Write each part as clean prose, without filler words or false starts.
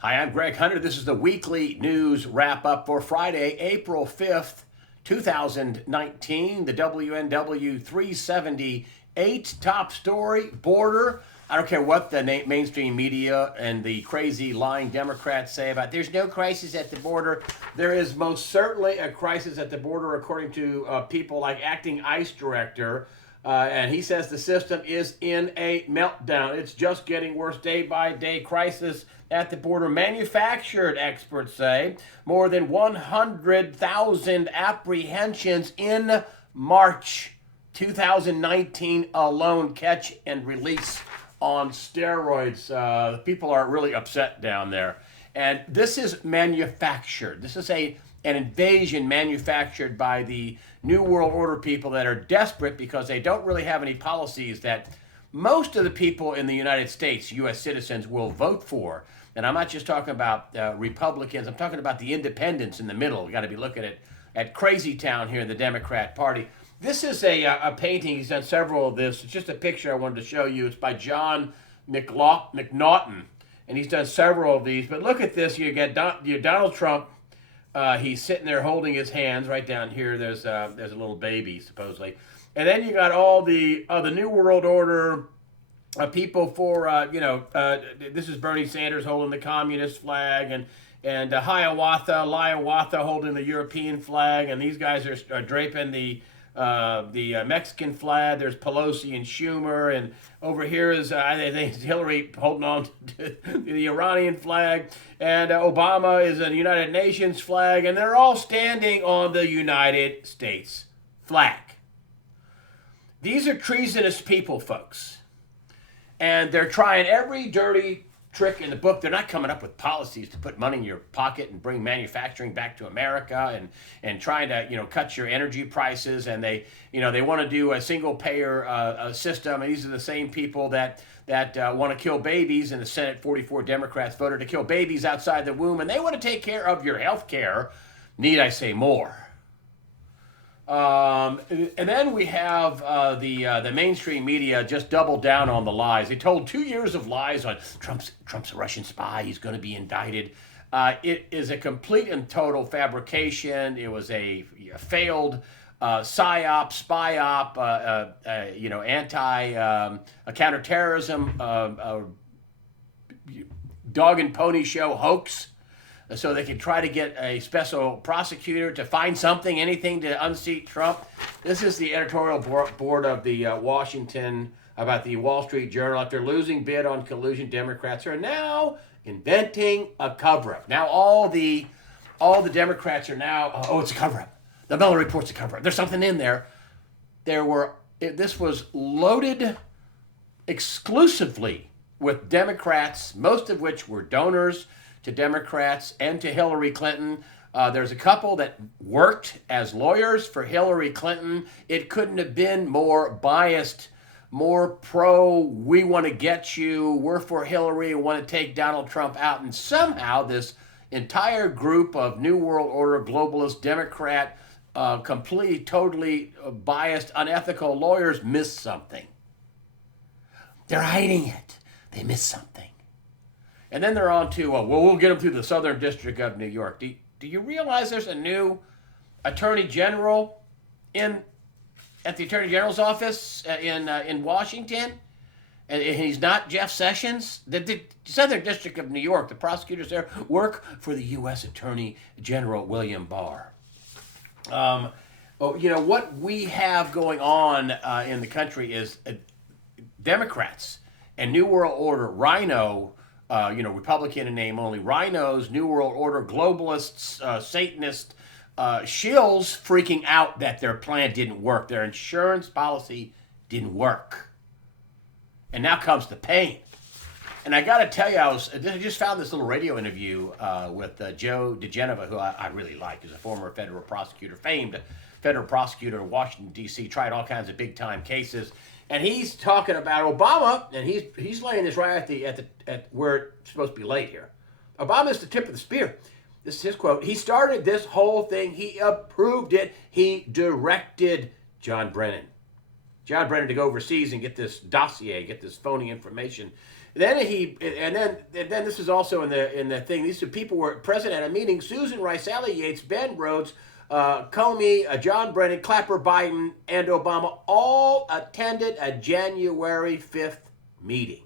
Hi, I'm Greg Hunter. This is the weekly news wrap up for Friday, April 5th, 2019. The WNW 378 top story border. I don't care what the mainstream media and the crazy lying Democrats say about there's no crisis at the border. There is most certainly a crisis at the border, according to people like acting ICE director. And he says the system is in a meltdown. It's just getting worse day by day. Crisis at the border. Manufactured, experts say. More than 100,000 apprehensions in March 2019 alone. Catch and release on steroids. People are really upset down there. And this is manufactured. This is an invasion manufactured by the New World Order people that are desperate because they don't really have any policies that most of the people in the United States, U.S. citizens, will vote for. And I'm not just talking about Republicans. I'm talking about the independents in the middle. We've got to be looking at Crazy Town here in the Democrat Party. This is a painting. He's done several of this. It's just a picture I wanted to show you. It's by John McNaughton, and he's done several of these. But look at this. You get Donald Trump. He's sitting there holding his hands right down here. There's a little baby supposedly, and then you got all the New World Order people for this is Bernie Sanders holding the communist flag, and Hiawatha holding the European flag, and these guys are draping the Mexican flag. There's Pelosi and Schumer, and over here is I think Hillary holding on to the Iranian flag, and Obama is a United Nations flag, and they're all standing on the United States flag. These are treasonous people, folks, and they're trying every dirty trick in the book. They're not coming up with policies to put money in your pocket and bring manufacturing back to America, and trying to cut your energy prices, and they want to do a single payer system. And these are the same people that want to kill babies. In the Senate, 44 Democrats voted to kill babies outside the womb, and they want to take care of your health care. Need I say more? And then we have the mainstream media just doubled down on the lies. They told 2 years of lies on Trump's a Russian spy. He's going to be indicted. It is a complete and total fabrication. It was a failed psyop, spy op, counterterrorism, dog and pony show hoax, so they could try to get a special prosecutor to find something, anything to unseat Trump. This is the editorial board of the Washington, about the Wall Street Journal. After losing bid on collusion, Democrats are now inventing a cover-up. Now all the Democrats are now, it's a cover-up. The Mueller report's a cover-up. There's something in there. This was loaded exclusively with Democrats, most of which were donors to Democrats and to Hillary Clinton. There's a couple that worked as lawyers for Hillary Clinton. It couldn't have been more biased, more pro, we want to get you, we're for Hillary, we want to take Donald Trump out. And somehow this entire group of New World Order, globalist, Democrat, completely, totally biased, unethical lawyers missed something. They're hiding it. They missed something. And then they're on to, we'll get them through the Southern District of New York. Do you realize there's a new attorney general at the Attorney General's office in Washington? And he's not Jeff Sessions. The Southern District of New York, the prosecutors there work for the U.S. Attorney General William Barr. What we have going on in the country is Democrats and New World Order, Rhino, Republican in name only, rhinos, New World Order, globalists, Satanists, shills freaking out that their plan didn't work. Their insurance policy didn't work. And now comes the pain. And I got to tell you, I just found this little radio interview with Joe DeGenova, who I really like. He's a former federal prosecutor, famed federal prosecutor in Washington, D.C., tried all kinds of big-time cases. And he's talking about Obama, and he's laying this right at where it's supposed to be laid here. Obama is the tip of the spear. This is his quote. He started this whole thing. He approved it. He directed John Brennan to go overseas and get this dossier, get this phony information. then this is also in the thing. These two people were present at a meeting. Susan Rice, Sally Yates, Ben Rhodes, Comey, John Brennan, Clapper, Biden, and Obama all attended a January 5th meeting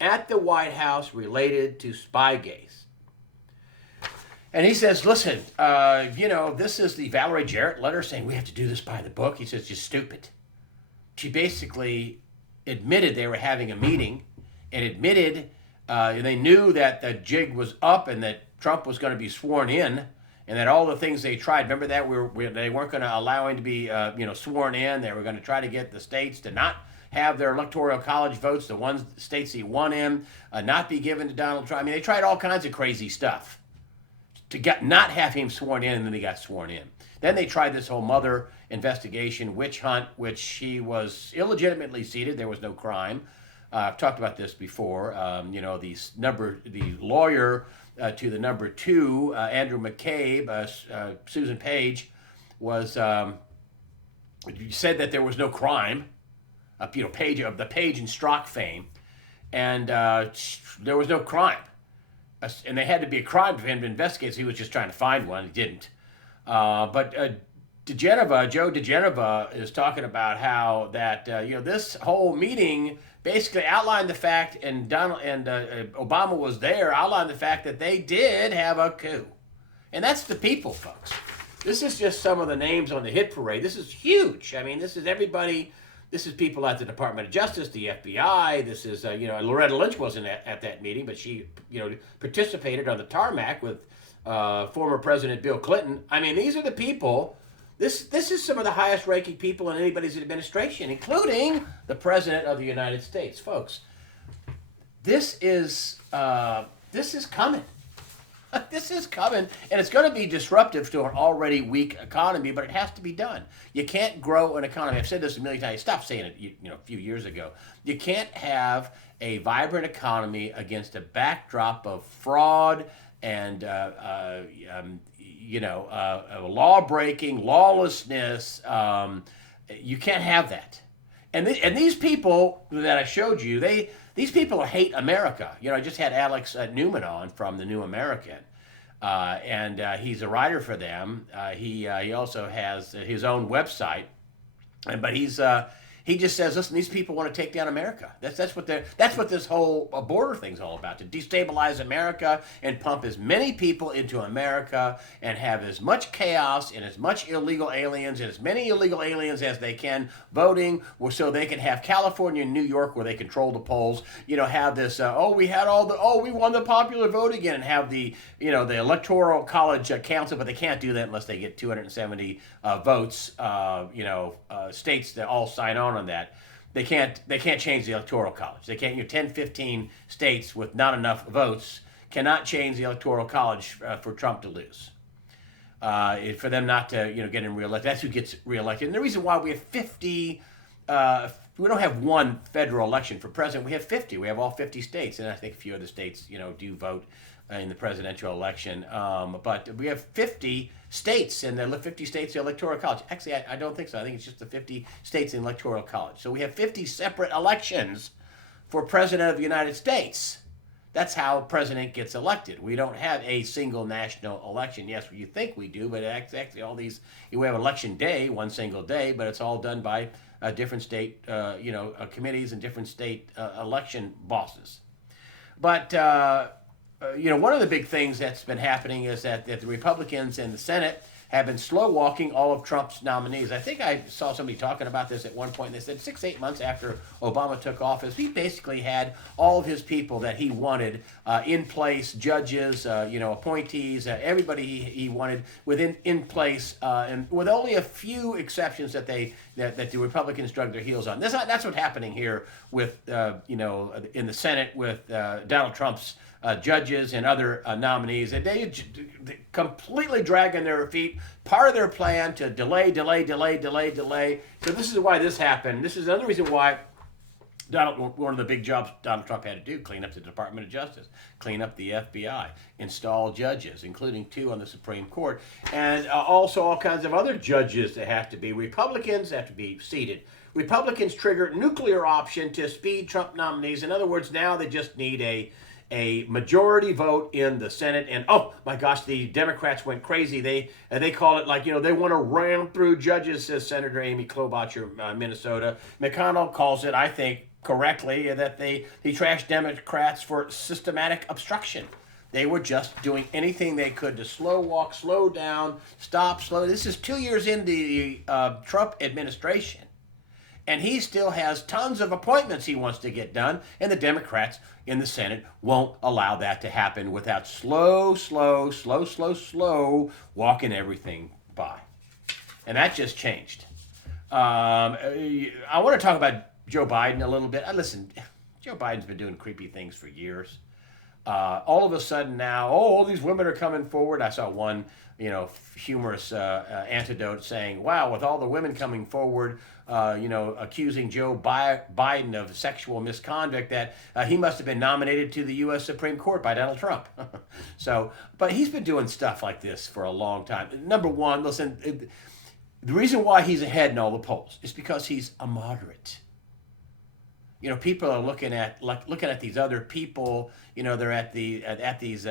at the White House related to Spygate. And he says, listen, this is the Valerie Jarrett letter saying we have to do this by the book. He says, you're stupid. She basically admitted they were having a meeting and admitted they knew that the jig was up and that Trump was going to be sworn in and that all the things they tried, remember that they weren't going to allow him to be sworn in. They were going to try to get the states to not have their electoral college votes, the states he won in, not be given to Donald Trump. I mean, they tried all kinds of crazy stuff to not have him sworn in, and then he got sworn in. Then they tried this whole Mother investigation, witch hunt, which he was illegitimately seated. There was no crime. I've talked about this before. The lawyer to the number two, Andrew McCabe, Susan Page, said that there was no crime. Page of the Page and Strzok fame, and there was no crime, and they had to be a crime for him to investigate. So he was just trying to find one. He didn't. But Joe DeGeneva is talking about how that this whole meeting basically outlined the fact, and Obama was there, outlined the fact that they did have a coup, and that's the people, folks. This is just some of the names on the hit parade. This is huge. I mean, this is everybody. This is people at the Department of Justice, the FBI. This is, Loretta Lynch wasn't at that meeting, but she, participated on the tarmac with former President Bill Clinton. I mean, these are the people. This is some of the highest-ranking people in anybody's administration, including the President of the United States, folks. This is coming. This is coming, and it's going to be disruptive to an already weak economy, but it has to be done. You can't grow an economy. I've said this a million times. I stopped saying it a few years ago. You can't have a vibrant economy against a backdrop of fraud and law-breaking, lawlessness. You can't have that. And these people that I showed you, these people hate America. I just had Alex Newman on from The New American, and he's a writer for them. He also has his own website, but he just says, listen, these people want to take down America. That's what this whole border thing's all about, to destabilize America and pump as many people into America and have as much chaos and as much illegal aliens and as many illegal aliens as they can voting, so they can have California and New York where they control the polls. Have this we won the popular vote again, and have the Electoral College Council, but they can't do that unless they get 270 votes. States that all sign on that. They can't change the Electoral College. They can't. 10, 15 states with not enough votes cannot change the Electoral College for Trump to lose. For them not to get him reelected. That's who gets reelected. And the reason why we have 50. We don't have one federal election for president. We have 50. We have all 50 states, and I think a few other states, do vote in the presidential election. But we have 50 states, and the 50 states, the Electoral College. Actually, I don't think so. I think it's just the 50 states in the Electoral College. So we have 50 separate elections for president of the United States. That's how president gets elected. We don't have a single national election. Yes, you think we do, but actually all these, we have election day, one single day, but it's all done by different state, committees and different state election bosses. But, one of the big things that's been happening is that the Republicans in the Senate have been slow walking all of Trump's nominees. I think I saw somebody talking about this at one point. They said 6-8 months after Obama took office, he basically had all of his people that he wanted in place, judges, appointees, everybody he wanted in place, and with only a few exceptions that the Republicans drug their heels on. That's what's happening here with in the Senate with Donald Trump's judges and other nominees, and they completely dragging their feet. Part of their plan to delay. So this is why this happened. This is another reason why one of the big jobs Donald Trump had to do: clean up the Department of Justice, clean up the FBI, install judges, including 2 on the Supreme Court, and also all kinds of other judges that have to be. Republicans have to be seated. Republicans trigger nuclear option to speed Trump nominees. In other words, now they just need a majority vote in the Senate. And oh my gosh, the Democrats went crazy. They call it like, they want to ram through judges, says Senator Amy Klobuchar, Minnesota. McConnell calls it, I think, correctly, that he trashed Democrats for systematic obstruction. They were just doing anything they could to slow walk, slow down, stop, slow. This is 2 years into the Trump administration. And he still has tons of appointments he wants to get done, and the Democrats in the Senate won't allow that to happen without slow walking everything by. And that just changed. I want to talk about Joe Biden a little bit. Listen, Joe Biden's been doing creepy things for years. All of a sudden now, all these women are coming forward. I saw one, humorous antidote saying, wow, with all the women coming forward, accusing Joe Biden of sexual misconduct, that he must have been nominated to the U.S. Supreme Court by Donald Trump. But he's been doing stuff like this for a long time. Number one, listen, the reason why he's ahead in all the polls is because he's a moderate. People are looking at these other people. They're at these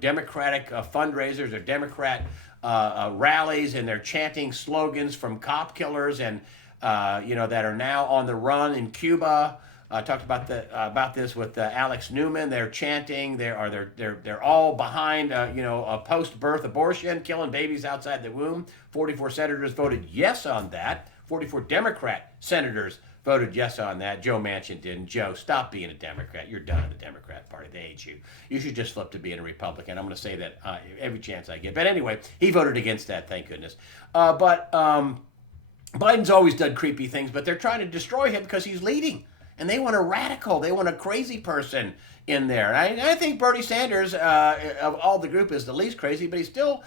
Democratic fundraisers or Democrat rallies, and they're chanting slogans from cop killers and that are now on the run in Cuba. I talked about this with Alex Newman. They're chanting. They're all behind a post-birth abortion, killing babies outside the womb. 44 senators voted yes on that. 44 Democrat senators voted yes on that. Joe Manchin didn't. Joe, stop being a Democrat. You're done in the Democrat Party. They hate you. You should just flip to being a Republican. I'm going to say that every chance I get. But anyway, he voted against that, thank goodness. But Biden's always done creepy things, but they're trying to destroy him because he's leading. And they want a radical. They want a crazy person in there. And I think Bernie Sanders, of all the group, is the least crazy, but he's still,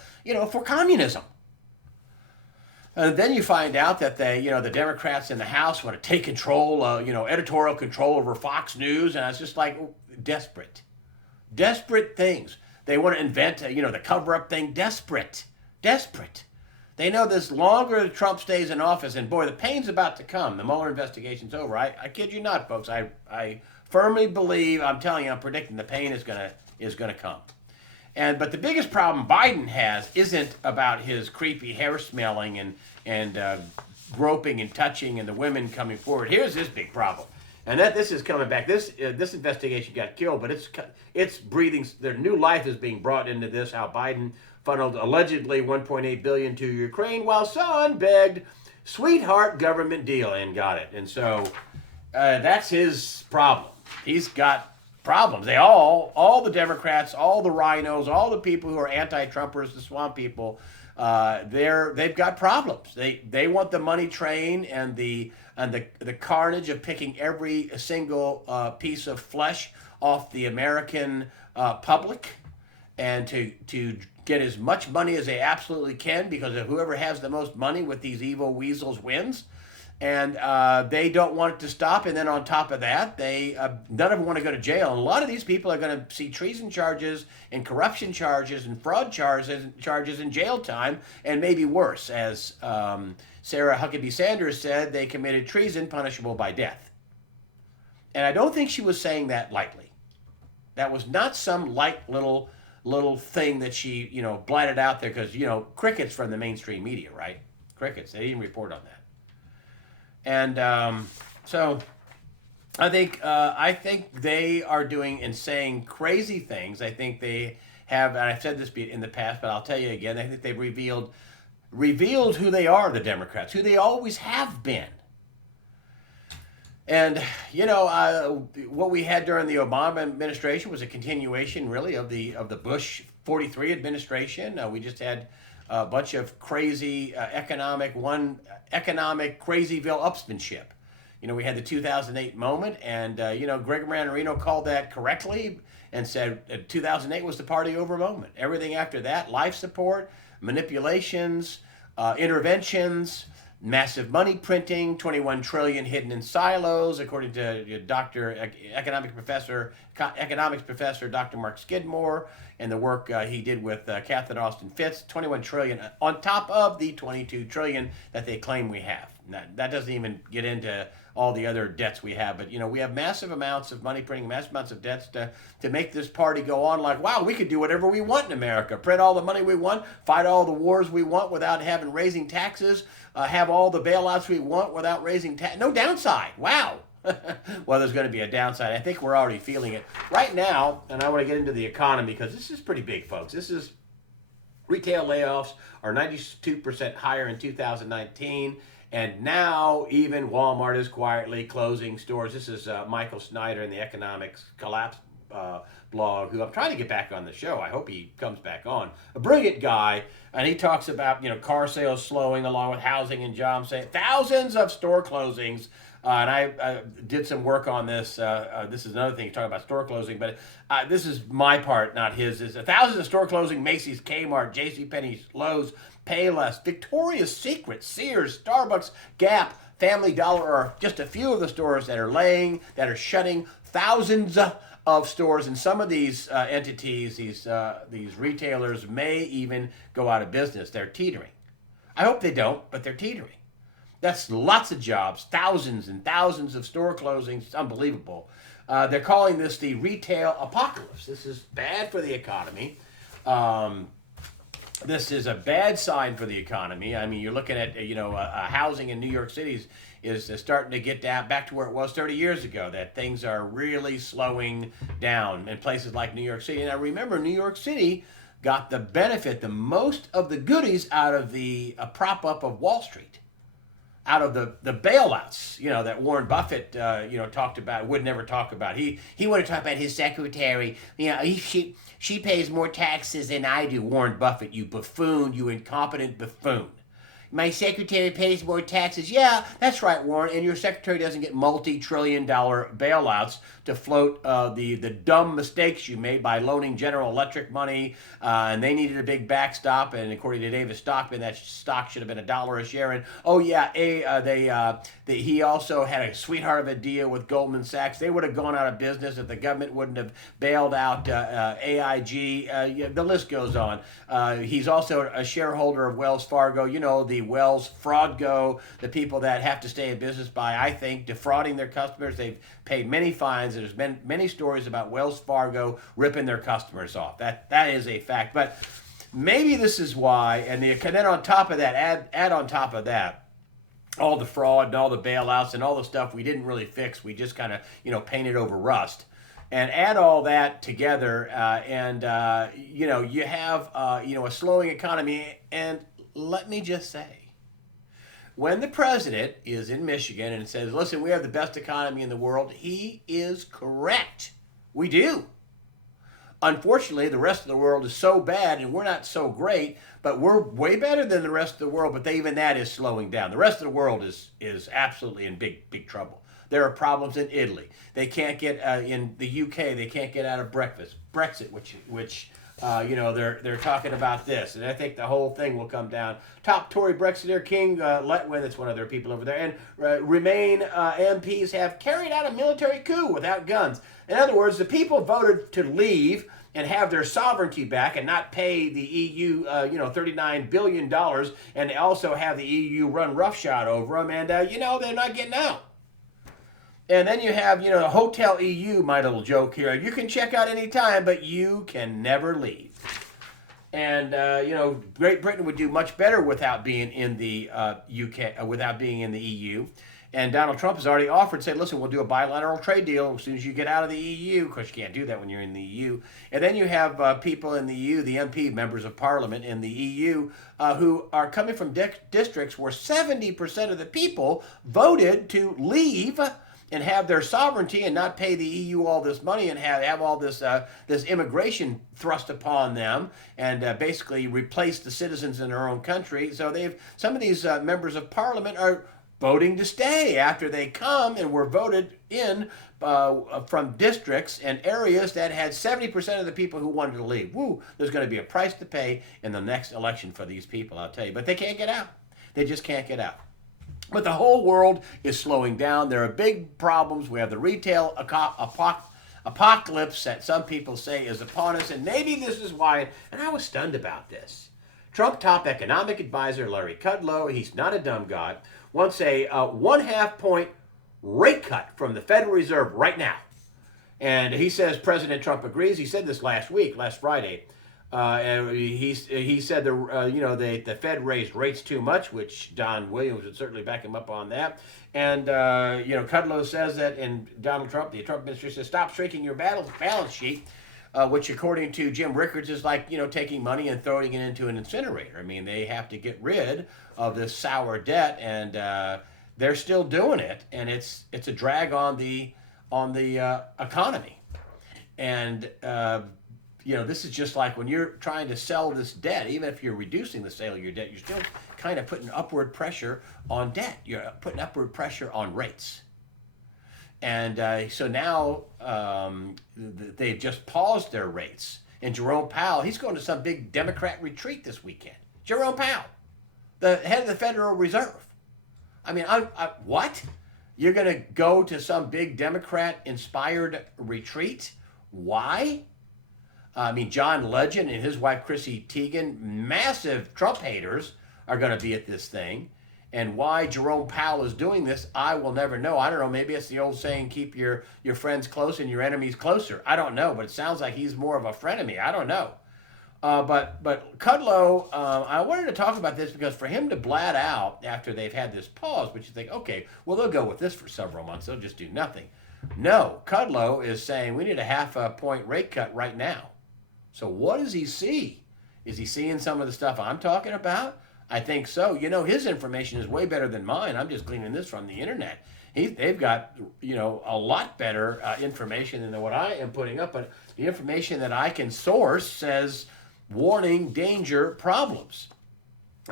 for communism. And then you find out that the Democrats in the House want to take control, editorial control over Fox News, and it's just like desperate things. They want to invent, the cover-up thing. Desperate. They know this longer Trump stays in office, and boy, the pain's about to come. The Mueller investigation's over. I kid you not, folks. I firmly believe. I'm telling you, I'm predicting the pain is gonna come. But the biggest problem Biden has isn't about his creepy hair smelling and groping and touching and the women coming forward. Here's his big problem, and this is coming back. This investigation got killed, but it's breathing. Their new life is being brought into this. How Biden funneled allegedly $1.8 billion to Ukraine while son begged sweetheart government deal and got it. And so that's his problem. He's got problems. They all the Democrats, all the rhinos, all the people who are anti-Trumpers, the swamp people, they've got problems. They want the money train and the carnage of picking every single piece of flesh off the American public, and to get as much money as they absolutely can, because of whoever has the most money with these evil weasels wins. And they don't want it to stop. And then on top of that, none of them want to go to jail. And a lot of these people are going to see treason charges and corruption charges and fraud charges and jail time, and maybe worse. As Sarah Huckabee Sanders said, they committed treason punishable by death. And I don't think she was saying that lightly. That was not some light little thing that she, blatted out there, because, crickets from the mainstream media, right? Crickets. They didn't report on that. And so I think they are doing and saying crazy things. I think they have, and I've said this in the past, but I'll tell you again, I think they've revealed who they are, the Democrats, who they always have been. And, what we had during the Obama administration was a continuation, really, of the Bush 43 administration. We just had a bunch of crazy economic crazyville upsmanship. We had the 2008 moment, and, Greg Marino called that correctly and said 2008 was the party over moment. Everything after that, life support, manipulations, interventions, massive money printing, 21 trillion hidden in silos, according to economics professor Dr. Mark Skidmore, and the work he did with Catherine Austin Fitts. 21 trillion on top of the 22 trillion that they claim we have. That doesn't even get into all the other debts we have. But, we have massive amounts of money printing, massive amounts of debts to make this party go on like, wow, we could do whatever we want in America. Print all the money we want, fight all the wars we want without raising taxes, have all the bailouts we want without raising tax. No downside. Wow. Well, there's going to be a downside. I think we're already feeling it right now. And I want to get into the economy because this is pretty big, folks. This is retail layoffs are 92% higher in 2019. And now even Walmart is quietly closing stores. This is Michael Snyder in the Economics Collapse blog, who I'm trying to get back on the show. I hope he comes back on. A brilliant guy. And he talks about, car sales slowing along with housing and jobs. Thousands of store closings. And I did some work on this. This is another thing, talking about store closing, but this is my part, not his. Is thousands of store closing: Macy's, Kmart, JCPenney, Lowe's, Payless, Victoria's Secret, Sears, Starbucks, Gap, Family Dollar are just a few of the stores that are shutting. Thousands of stores, and some of these entities, these retailers may even go out of business. They're teetering. I hope they don't, but they're teetering. That's lots of jobs, thousands and thousands of store closings. It's unbelievable. They're calling this the retail apocalypse. This is bad for the economy. This is a bad sign for the economy. I mean, you're looking at, housing in New York City is starting to get down back to where it was 30 years ago, that things are really slowing down in places like New York City. And I remember New York City got the benefit, the most of the goodies out of the prop up of Wall Street, out of the bailouts, that Warren Buffett, talked about, would never talk about. He would talk about his secretary. She pays more taxes than I do, Warren Buffett, you buffoon, you incompetent buffoon. My secretary pays more taxes. Yeah, that's right, Warren. And your secretary doesn't get multi-trillion-dollar bailouts to float the dumb mistakes you made by loaning General Electric money, and they needed a big backstop. And according to David Stockman, that stock should have been $1 a share. And oh yeah, he also had a sweetheart of a deal with Goldman Sachs. They would have gone out of business if the government wouldn't have bailed out AIG. The list goes on. He's also a shareholder of Wells Fargo. The Wells fraud go, the people that have to stay in business by, I think, defrauding their customers. They've paid many fines. There's been many stories about Wells Fargo ripping their customers off. That is a fact. But maybe this is why, and then on top of that, add on top of that, all the fraud and all the bailouts and all the stuff we didn't really fix. We just kind of, painted over rust. And add all that together, you have, a slowing economy. And let me just say, when the president is in Michigan and says, listen, we have the best economy in the world, he is correct. We do. Unfortunately, the rest of the world is so bad and we're not so great, but we're way better than the rest of the world, but even that is slowing down. The rest of the world is absolutely in big trouble. There are problems in Italy. They can't get, in the UK, they can't get out of Brexit, which they're talking about this, and I think the whole thing will come down. Top Tory Brexiteer King Letwin, that's one of their people over there, and Remain MPs have carried out a military coup without guns. In other words, the people voted to leave and have their sovereignty back and not pay the EU, $39 billion, and they also have the EU run roughshod over them, and, they're not getting out. And then you have, Hotel EU, my little joke here. You can check out any time, but you can never leave. And, Great Britain would do much better without being in the UK, without being in the EU. And Donald Trump has already offered, said, listen, we'll do a bilateral trade deal as soon as you get out of the EU. Of course, you can't do that when you're in the EU. And then you have people in the EU, the MP, members of parliament in the EU, who are coming from districts where 70% of the people voted to leave and have their sovereignty and not pay the EU all this money and have all this immigration thrust upon them and basically replace the citizens in their own country. So some of these members of parliament are voting to stay after they come and were voted in from districts and areas that had 70% of the people who wanted to leave. Woo, there's going to be a price to pay in the next election for these people, I'll tell you. But they can't get out. They just can't get out. But the whole world is slowing down. There are big problems. We have the retail apocalypse that some people say is upon us. And maybe this is why, and I was stunned about this. Trump top economic advisor Larry Kudlow, he's not a dumb god, wants a 1/2 point rate cut from the Federal Reserve right now. And he says President Trump agrees. He said this last Friday. And he said the Fed raised rates too much, which Don Williams would certainly back him up on that. And Kudlow says that, and Donald Trump, the Trump administration, says stop shrinking your balance sheet, which according to Jim Rickards is like taking money and throwing it into an incinerator. I mean, they have to get rid of this sour debt, and they're still doing it, and it's a drag on the economy. And this is just like when you're trying to sell this debt. Even if you're reducing the sale of your debt, you're still kind of putting upward pressure on debt. You're putting upward pressure on rates. And so now they've just paused their rates. And Jerome Powell, he's going to some big Democrat retreat this weekend. Jerome Powell, the head of the Federal Reserve. I mean, what? You're going to go to some big Democrat-inspired retreat? Why? I mean, John Legend and his wife Chrissy Teigen, massive Trump haters, are going to be at this thing. And why Jerome Powell is doing this, I will never know. I don't know. Maybe it's the old saying, keep your friends close and your enemies closer. I don't know, but it sounds like he's more of a frenemy. I don't know. But Kudlow, I wanted to talk about this because for him to blat out after they've had this pause, which you think, okay, well, they'll go with this for several months. They'll just do nothing. No, Kudlow is saying we need a 1/2 point rate cut right now. So what does he see? Is he seeing some of the stuff I'm talking about? I think so. His information is way better than mine. I'm just gleaning this from the internet. They've got, a lot better information than what I am putting up. But the information that I can source says, warning, danger, problems.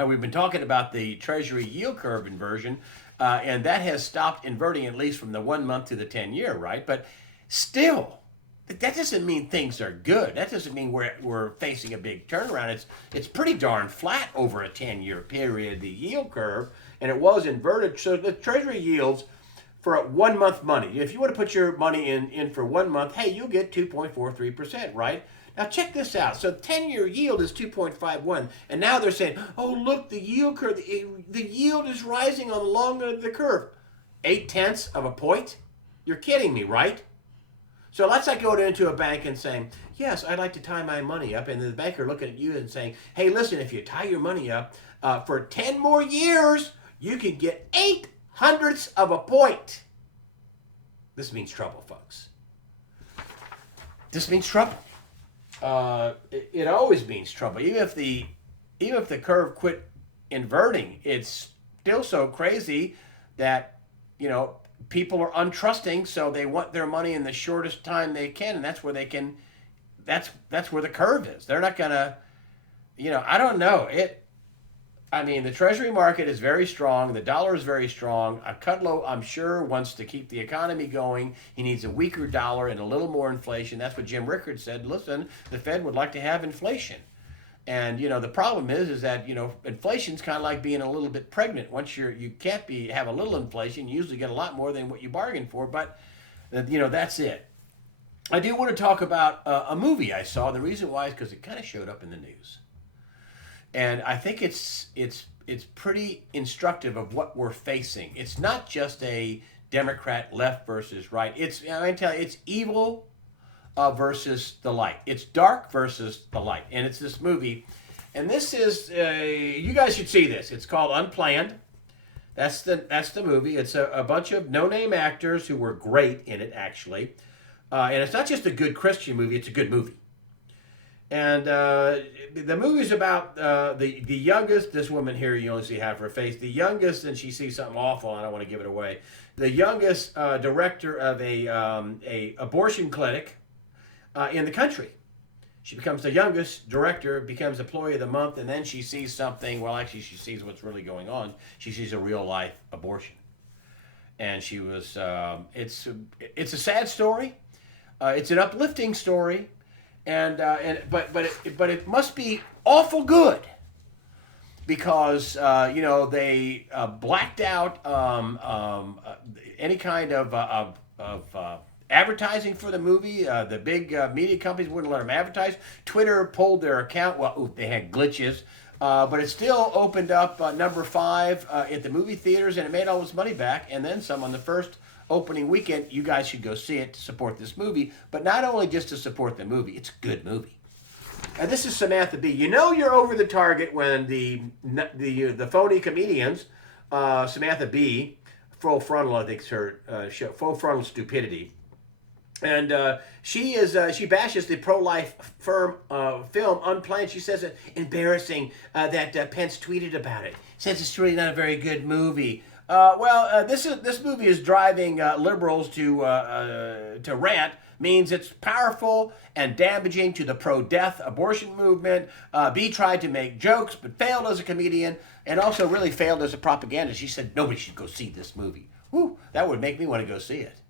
We've been talking about the Treasury yield curve inversion, and that has stopped inverting at least from the 1 month to the 10-year, right? But still, that doesn't mean things are good. That doesn't mean we're facing a big turnaround. It's pretty darn flat over a 10-year period, the yield curve, and it was inverted. So the Treasury yields for a 1 month money, if you want to put your money in for 1 month, hey, you'll get 2.43%, right? Now check this out. So 10-year yield is 2.51, and now they're saying, oh, look, the yield curve, the yield is rising on the long end of the curve. 0.8 of a point? You're kidding me, right? So let's say go into a bank and saying, yes, I'd like to tie my money up. And the banker looking at you and saying, hey, listen, if you tie your money up for 10 more years, you can get 0.8 of a point. This means trouble, folks. This means trouble. It always means trouble. Even if the curve quit inverting, it's still so crazy that, people are untrusting, so they want their money in the shortest time they can, and that's where they can. That's where the curve is. They're not gonna, I don't know it. I mean, the Treasury market is very strong. The dollar is very strong. Kudlow, I'm sure, wants to keep the economy going. He needs a weaker dollar and a little more inflation. That's what Jim Rickards said. Listen, the Fed would like to have inflation. And, the problem is that, inflation's kind of like being a little bit pregnant. Once you can't have a little inflation, you usually get a lot more than what you bargained for. But, that's it. I do want to talk about a movie I saw. The reason why is because it kind of showed up in the news. And I think it's pretty instructive of what we're facing. It's not just a Democrat left versus right. It's evil versus the light. It's dark versus the light. And it's this movie. And this is, you guys should see this. It's called Unplanned. That's the movie. It's a bunch of no-name actors who were great in it, actually. And it's not just a good Christian movie, it's a good movie. And the movie's about the youngest, this woman here, you only see half her face, the youngest, and she sees something awful, I don't want to give it away, the youngest director of a abortion clinic in the country. She becomes the youngest director, becomes Employee of the Month, and then she sees something, well, actually, she sees what's really going on. She sees a real-life abortion. And she was, it's a sad story. It's an uplifting story. But it must be awful good because they blacked out any kind of advertising for the movie. The big media companies wouldn't let them advertise. Twitter pulled their account. Well, they had glitches. But it still opened up number 5 at the movie theaters, and it made all its money back and then some on the first opening weekend. You guys should go see it to support this movie, but not only just to support the movie, it's a good movie. And this is Samantha Bee. You know you're over the target when the phony comedians, Samantha Bee, Full Frontal, I think is her show, Full Frontal Stupidity. And she bashes the pro-life film Unplanned. She says it's embarrassing that Pence tweeted about it. Says it's really not a very good movie. This movie is driving liberals to rant. Means it's powerful and damaging to the pro-death abortion movement. Bee tried to make jokes, but failed as a comedian, and also really failed as a propagandist. She said nobody should go see this movie. Whew, that would make me want to go see it.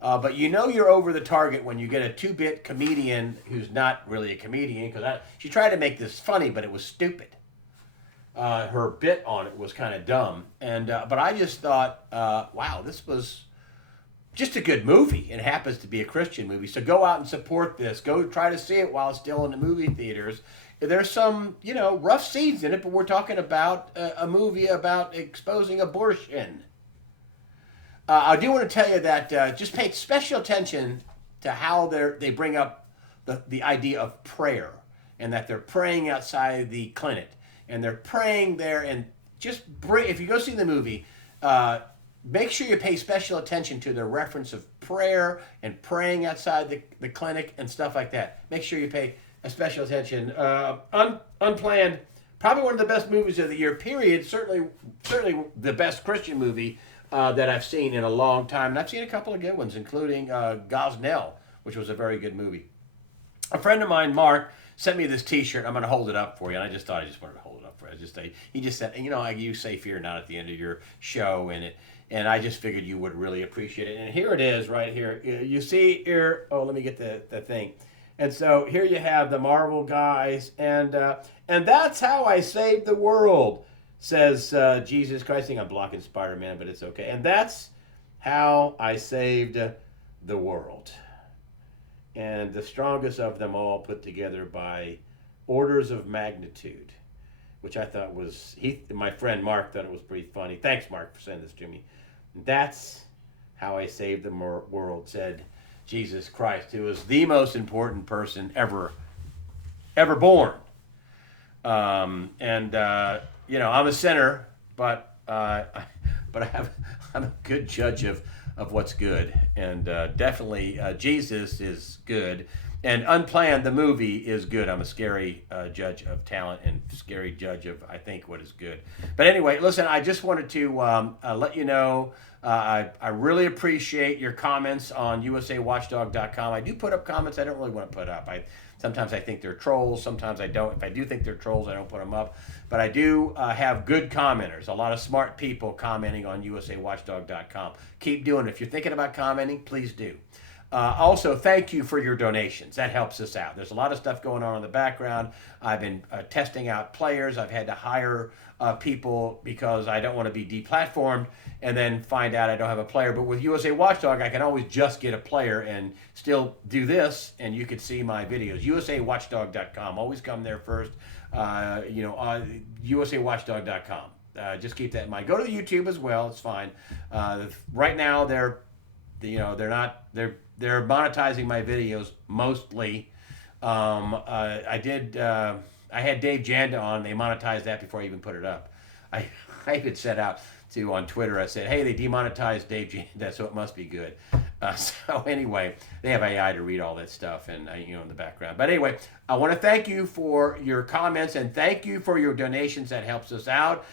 But you know you're over the target when you get a 2-bit comedian who's not really a comedian, because she tried to make this funny, but it was stupid. Her bit on it was kind of dumb, but I just thought, wow, this was just a good movie. It happens to be a Christian movie, so go out and support this. Go try to see it while it's still in the movie theaters. There's some, rough scenes in it, but we're talking about a movie about exposing abortion. I do want to tell you that just pay special attention to how they bring up the idea of prayer, and that they're praying outside the clinic, and they're praying there, and if you go see the movie, make sure you pay special attention to the reference of prayer and praying outside the clinic and stuff like that. Make sure you pay a special attention. Unplanned, probably one of the best movies of the year, period. Certainly the best Christian movie that I've seen in a long time. And I've seen a couple of good ones, including Gosnell, which was a very good movie. A friend of mine, Mark, sent me this T-shirt. I'm going to hold it up for you. And I just wanted to hold it up for you. He just said, you say fear not at the end of your show, and I just figured you would really appreciate it. And here it is right here. You see here, let me get the thing. And so here you have the Marvel guys, and that's how I saved the world, says Jesus Christ. I think I'm blocking Spider-Man, but it's okay. And that's how I saved the world. And the strongest of them all put together by orders of magnitude, which I thought was, my friend Mark thought it was pretty funny. Thanks, Mark, for sending this to me. That's how I saved the world, said Jesus Christ, who was the most important person ever born. I'm a sinner, but I'm a good judge of what's good, and definitely Jesus is good. And Unplanned, the movie, is good. I'm a scary judge of talent and scary judge of, I think, what is good. But anyway, listen, I just wanted to let you know, I really appreciate your comments on usawatchdog.com. I do put up comments I don't really want to put up. Sometimes I think they're trolls. Sometimes I don't. If I do think they're trolls, I don't put them up. But I do have good commenters, a lot of smart people commenting on usawatchdog.com. Keep doing it. If you're thinking about commenting, please do. Also, thank you for your donations. That helps us out. There's a lot of stuff going on in the background. I've been testing out players. I've had to hire people because I don't want to be deplatformed and then find out I don't have a player. But with USA Watchdog, I can always just get a player and still do this, and you can see my videos. usawatchdog.com. Always come there first. usawatchdog.com. Just keep that in mind. Go to the YouTube as well. It's fine. Right now, they're monetizing my videos mostly. I had Dave Janda on. They monetized that before I even put it up. I even set out to on Twitter. I said, hey, they demonetized Dave Janda, so it must be good. So anyway, they have AI to read all that stuff and in the background. But anyway, I want to thank you for your comments and thank you for your donations. That helps us out.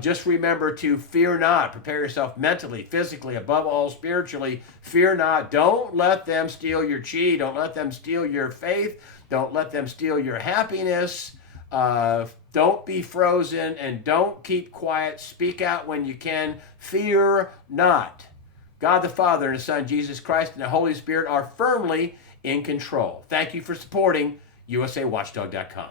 Just remember to fear not. Prepare yourself mentally, physically, above all spiritually. Fear not. Don't let them steal your chi. Don't let them steal your faith. Don't let them steal your happiness. Don't be frozen and don't keep quiet. Speak out when you can. Fear not. God the Father and His Son, Jesus Christ, and the Holy Spirit are firmly in control. Thank you for supporting usawatchdog.com.